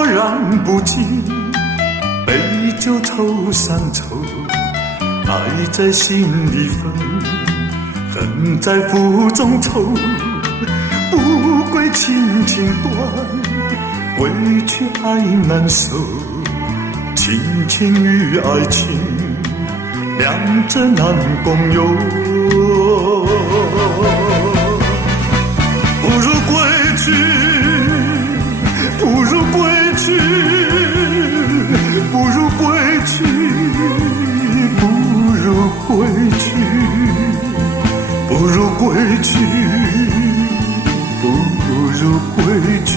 果燃不尽，杯酒愁上愁，爱在心里分，恨在腹中抽。不归轻轻断，归去爱难收。亲情与爱情，两者难共有。不如归去，不如归去，不如归去，不如归去，不如归去，不如归去。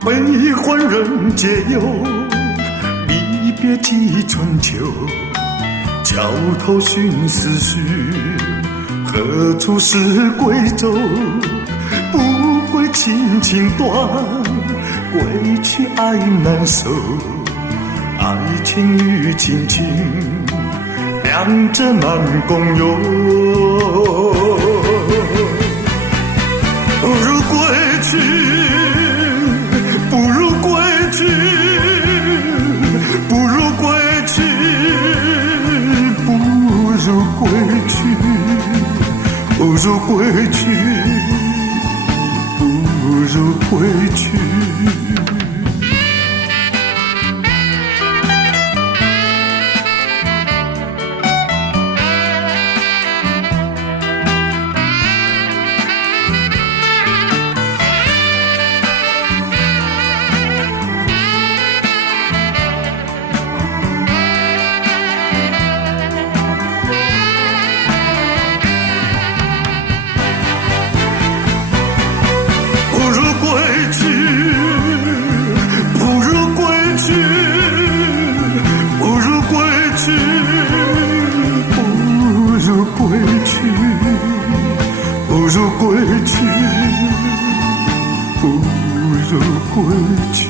悲欢人皆有，离别几春秋。桥头寻思绪，何处是归舟？不归轻轻断，归去爱难收。爱情与亲情，两者难共有。不如归去，不如归去，不如归去，不如归去，不如归去，不如归去。不如归去，不如归去。